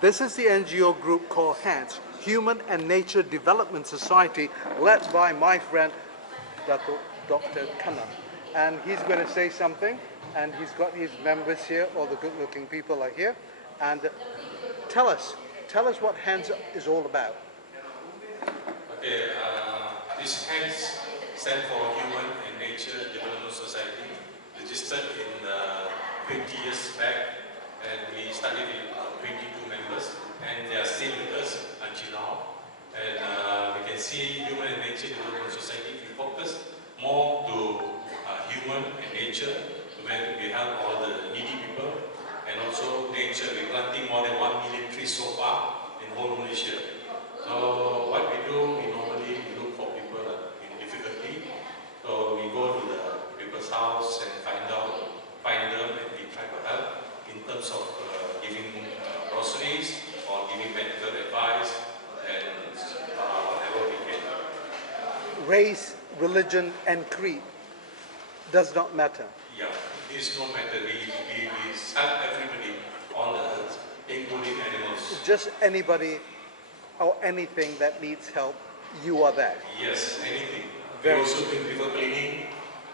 This is the NGO group called HANDS, Human and Nature Development Society, led by my friend Dr. Kannan. And he's going to say something, and he's got his members here, all the good-looking people are here. And tell us what HANDS is all about. Okay, this HANDS stands for Human and Nature Development Society, registered in 20 years back, and we started with 22 members, and they are still with us until now. And we can see Human and Nature Development Society, we focus more to human and nature, where we help all the needy people, and also nature. We're planting more than 1 million trees so far in whole Malaysia. So what we do, we normally look for people in difficulty. So we go to the people's house and find them, and we try to help in terms of giving groceries or giving medical advice and whatever we can. Race, religion, and creed does not matter. Yeah, this no matter. We help everybody on the earth, including animals. Just anybody or anything that needs help, you are there. Yes, anything. We also do river cleaning.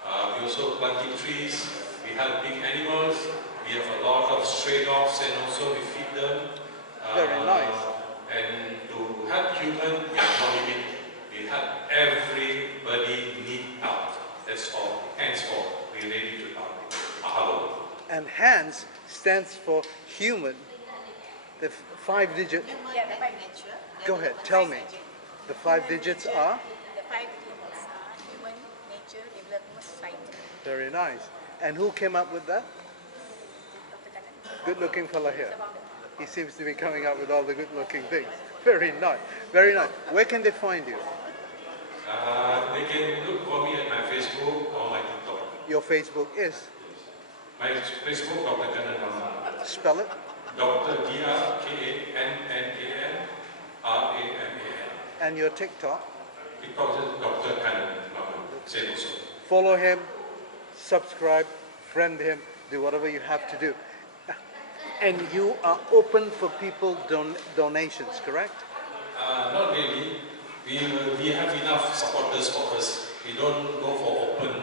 We also planting trees. We helping animals. We have a lot of stray dogs, and also we feed them. Very nice. And to help human, we are no limit. We help everybody need help. That's all. Hands for. We're ready to help. Mahalo. And HANDS stands for human. The 5 digit. Yeah, the 5 digits. Go ahead, tell me. The 5 digits are? The 5 digits are Human Nature Development Society. Very nice. And who came up with that? Dr. Kannan. Good looking fella here. He seems to be coming up with all the good looking things. Very nice. Very nice. Where can they find you? They can look for me at my Facebook or my TikTok. Your Facebook is? My Facebook, Dr. Drkannan Raman. Spell it. Dr. Drkannan Raman. And your TikTok? TikTok is Dr. Kannan Raman. Same also. Follow him, subscribe, friend him, do whatever you have to do. And you are open for people donations, correct? Not really. We have enough supporters for us. We don't go for open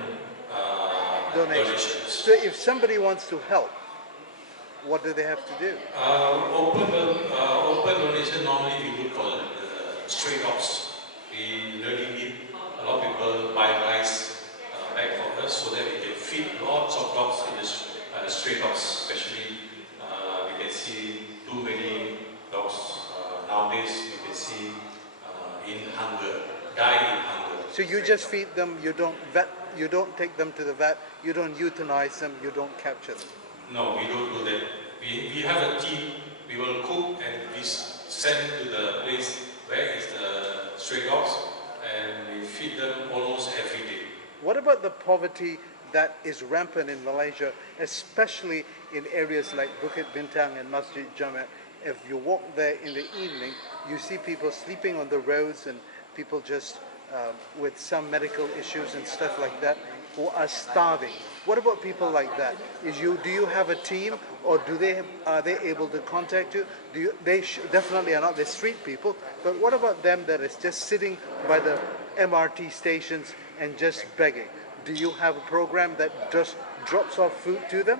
donations. So if somebody wants to help, what do they have to do? Open donation, normally we look for stray dogs. We really need a lot of people buy rice back for us so that we can feed lots of dogs in the stray dogs, especially we can see too many dogs nowadays. We can see in hunger, die in hunger. So you just feed them, you don't vet, you don't take them to the vet, you don't euthanize them, you don't capture them? No, we don't do that. We have a team, we will cook and we send to the place where is the stray dogs, and we feed them almost every day. What about the poverty that is rampant in Malaysia, especially in areas like Bukit Bintang and Masjid Jamat? If you walk there in the evening, you see people sleeping on the roads and people just with some medical issues and stuff like that who are starving. What about people like that? Do you have a team, or are they able to contact you? They definitely are not the street people, but what about them that is just sitting by the MRT stations and just begging? Do you have a program that just drops off food to them?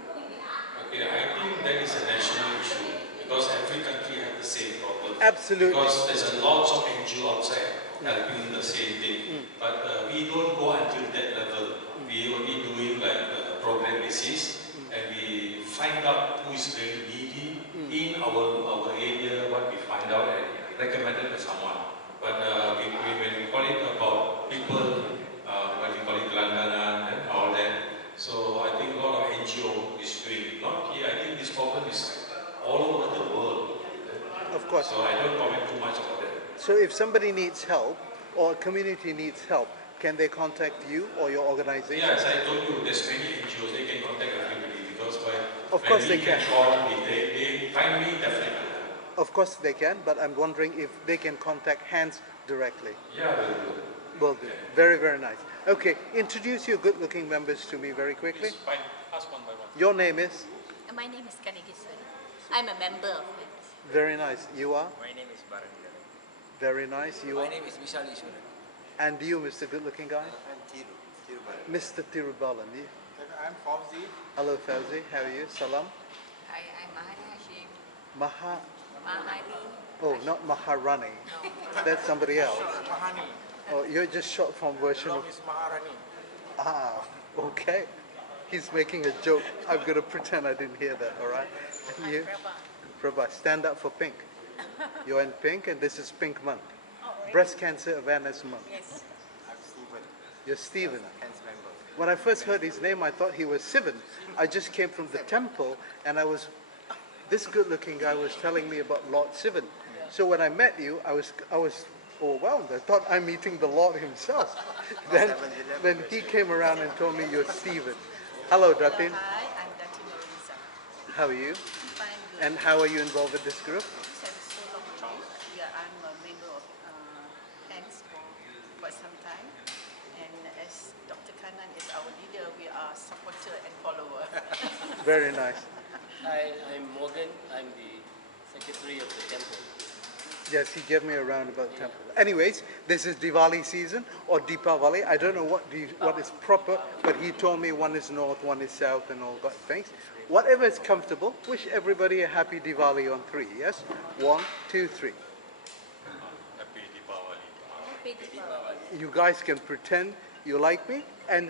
Okay, I think that is a national issue because every country has the same problem. Absolutely. Because there's a lot of NGO outside helping the same thing, but we don't go until that level. We only doing like program basis, and we find out who is really needy in our area. What we find out and recommend it to someone. But when we call it about people, what we call it Drkannan and all that. So I think a lot of NGO is doing. Not here. I think this problem is all over the world. Of course. So I don't comment too much about that. So if somebody needs help or a community needs help, can they contact you or your organization? Yes, I told you there's many NGOs. They can contact everybody because of course they can. Call me, they find me definitely. Of course they can, but I'm wondering if they can contact HANDS directly. Yeah, will do. Will do. Very, very nice. Okay, introduce your good-looking members to me very quickly. Fine. Ask one by one. Your name is? My name is Kannan. I'm a member of it. Very nice. You are? My name is Barangay. Very nice. You My are? name is Vishal Ishwaran. And you, Mr. Good-looking guy? I'm Tirubalan. Mr. Tirubalan. I'm Fauzi. Hello, Fauzi. How are you? Salam. Hi, I'm Mahani Hashim. Maha. Mahani. Oh, not Maharani. That's somebody else. Mahani. Oh, you're just short form version Long of. is Maharani. Ah, okay. He's making a joke. I'm going to pretend I didn't hear that, all right? And you? Prabha, stand up for pink. You're in pink, and this is Pink Month. Breast Cancer Awareness Month. Yes. I'm Stephen. You're Stephen. Hence member. When I first heard his name, I thought he was Sivan. I just came from the temple, and this good-looking guy was telling me about Lord Sivan. So when I met you, I was overwhelmed. I thought I'm meeting the Lord himself. then he came around and told me you're Stephen. Hello, Datin. Hi, I'm Datin Marisa. How are you? Fine, good. And how are you involved with this group? This has so long ago. Yeah, I'm a member of HANS for quite some time. And as Dr. Kannan is our leader, we are supporter and follower. Very nice. Hi, I'm Morgan. I'm the secretary of the temple. Yes, he gave me a roundabout temple. Anyways, this is Diwali season or Deepavali. I don't know what is proper, but he told me one is north, one is south, and all that things. Whatever is comfortable. Wish everybody a happy Diwali on 3. Yes, 1, 2, 3. Happy Deepavali. Happy Deepavali. You guys can pretend you like me and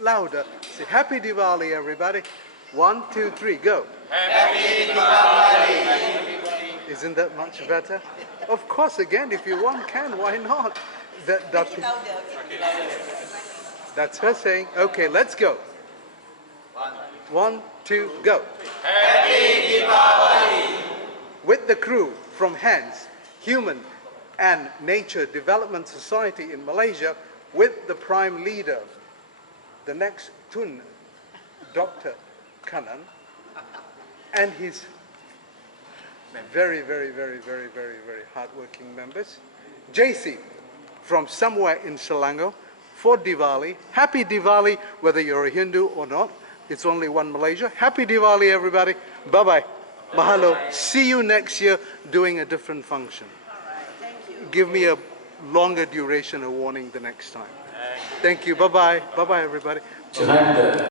louder say Happy Diwali, everybody. 1, 2, 3, go. Happy Diwali! Isn't that much better? Of course, again, if you want, can. Why not? That's her saying. Okay, let's go. 1, 2, go. Happy Diwali! With the crew from HANS, Human and Nature Development Society in Malaysia, with the prime leader, the next Tun, Dr. Kannan, and his very, very, very, very, very, very hardworking members. JC from somewhere in Selangor for Diwali. Happy Diwali, whether you're a Hindu or not. It's only one Malaysia. Happy Diwali, everybody. Bye-bye. Mahalo. See you next year doing a different function. All right, thank you. Give me a longer duration of warning the next time. Thank you. Bye-bye. Bye-bye, everybody.